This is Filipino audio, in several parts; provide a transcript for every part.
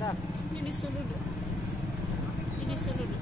Ini sulud. Ini sulud.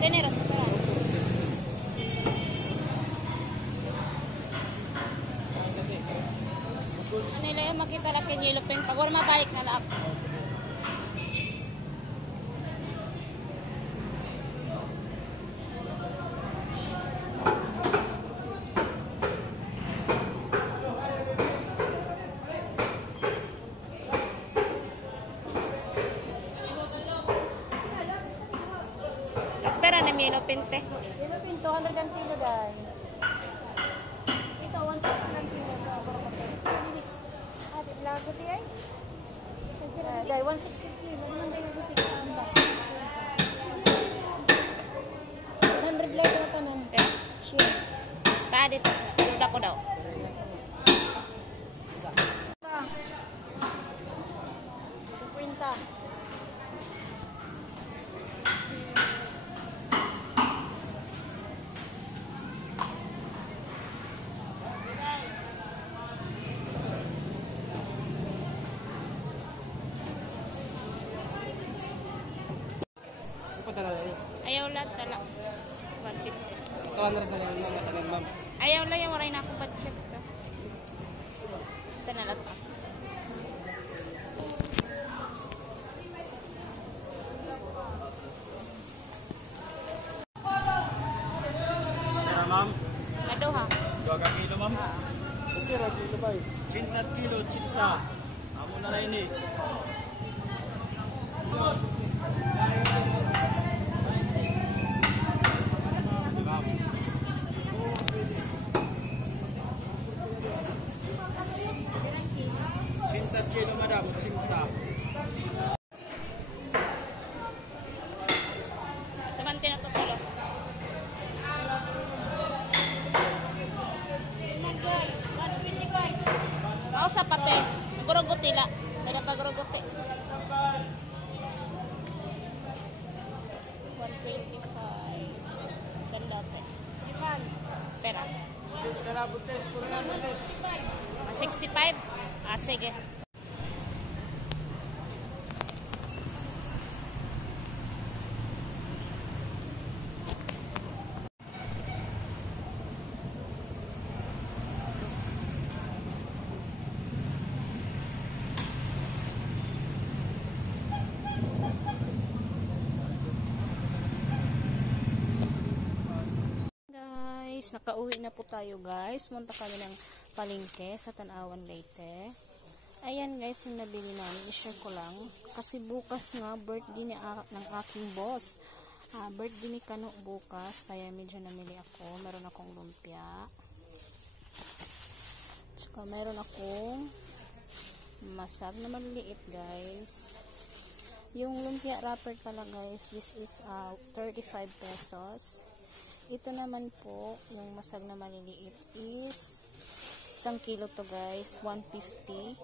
Teneros pero nila yung makita lang kay yellow pen pag wala mabalik na lang. Yellow pinte. Yellow pin, 200 ang kilo dan. Ito, 160 ang kilo. Ah, lagot yan? Dahil 160 kilo. Ano nang lagot yan? 100 lang ito nun. Sure. Tadi ito. Tunda ko daw. Isa. 50. Ayaw lang tala. 150. Ayaw lang yung waray na ako budget ito. Ito na lang. Kaya ma'am? Ado ha? 2 kilo ma'am? Okay, kilo ba? 50 kilo, cinta. Amo na rin eh. Kilo madam, cinta. Teman tinatutulog. Ako sa pate. Gurugot nila. Dala pa gurugot eh. 125. Ganda ito. Pera. 65? Ah, sige. Nakauwi na po tayo guys. Punta kami ng palengke sa Tanawan Leyte. Ayan guys, yung nabili namin. I-share ko lang. Kasi bukas nga, birthday ng aking boss. Birthday ni Kano bukas. Kaya medyo namili ako. Meron akong lumpia. Tsaka meron akong masag na maliliit guys. Yung lumpia wrapper pala guys, this is 35 pesos. Ito naman po, yung masag na maliliit is 1 kilo to guys, 150.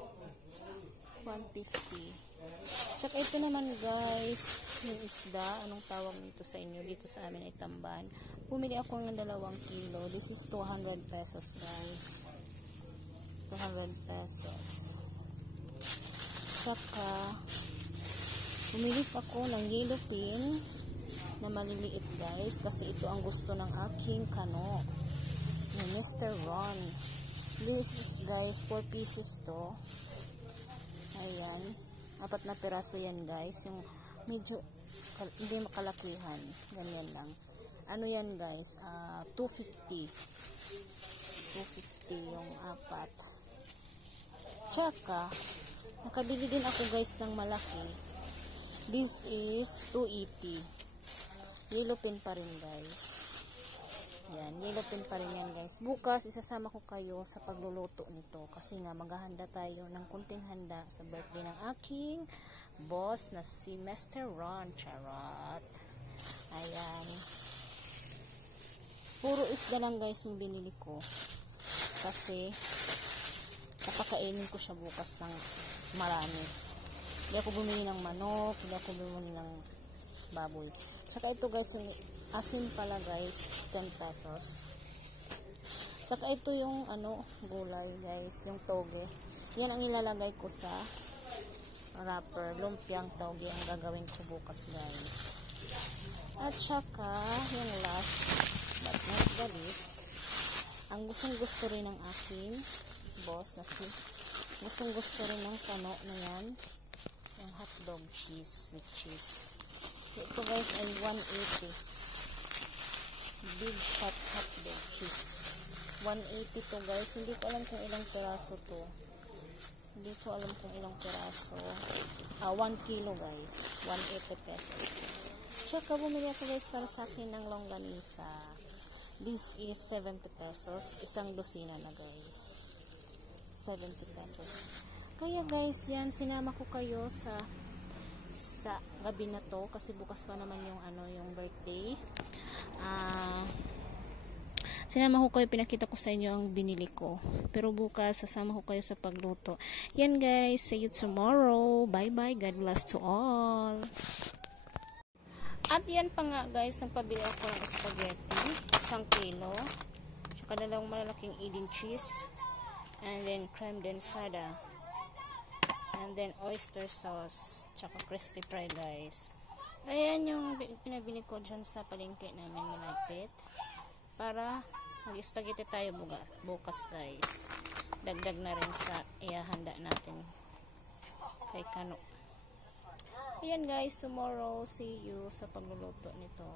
150. Tsaka ito naman guys, yung isda, anong tawag nito sa inyo? Dito sa amin ay tamban. Pumili ako ng 2 kilo. This is 200 pesos guys. 200 pesos. Tsaka, pumili ako ng yellow pin na maliliit guys kasi ito ang gusto ng aking Kano ni Mr. Ron. This is guys 4 pieces to. Ayan, 4 na piraso yan guys, yung medyo hindi makalakihan, ganyan lang. Ano yan guys, 250 yung 4. Tsaka, nakabili din ako guys ng malaki. This is 280. Yellow pin pa rin guys. Yan, yellow pin pa rin yan guys. Bukas, isasama ko kayo sa pagluluto nito. Kasi nga, maghahanda tayo ng kunting handa sa birthday ng aking boss na si Mr. Ron. Charot. Ayan. Puro isda lang guys yung binili ko. Kasi, papakainin ko siya bukas ng marami. Hindi ako bumili ng manok, hindi ako bumili ng baboy. Saka ito guys, yung asin pala guys, 10 pesos. Saka ito yung gulay guys, yung toge. Yan ang ilalagay ko sa wrapper, lumpiang toge ang gagawin ko bukas guys. At saka, yung last but not the least, ang gustong-gusto rin ng aking boss na si gustong-gusto rin ng kano na yan, yung hotdog cheese with cheese. So, ito guys ay 180. Big fat hotdog cheese. 180 to guys. Hindi ko alam kung ilang peraso to. Hindi ko alam kung ilang peraso. 1 kilo guys. 180 pesos. Tsaka bumili ako guys para sa akin ng longganisa. This is 70 pesos. Isang dosina na guys. 70 pesos. Kaya guys, yan, sinama ko kayo sa gabi na to kasi bukas pa naman yung yung birthday. Sinama ko kayo, pinakita ko sa inyo ang binili ko. Pero bukas sasama ko kayo sa pagluto. Yan guys, see you tomorrow. Bye bye. God bless to all. At yan pa nga guys, nagpabili ako ng spaghetti, 1 kilo. Tsaka 2 malalaking Eden cheese. And then creme densada. And then oyster sauce. Tsaka crispy fry guys. Ayan yung pinabili ko dyan sa palengke namin malapit. Para mag-spaghetti tayo bukas guys. Dagdag na rin sa ihahanda natin kay Kano. Ayan guys, tomorrow see you sa pagluluto nito.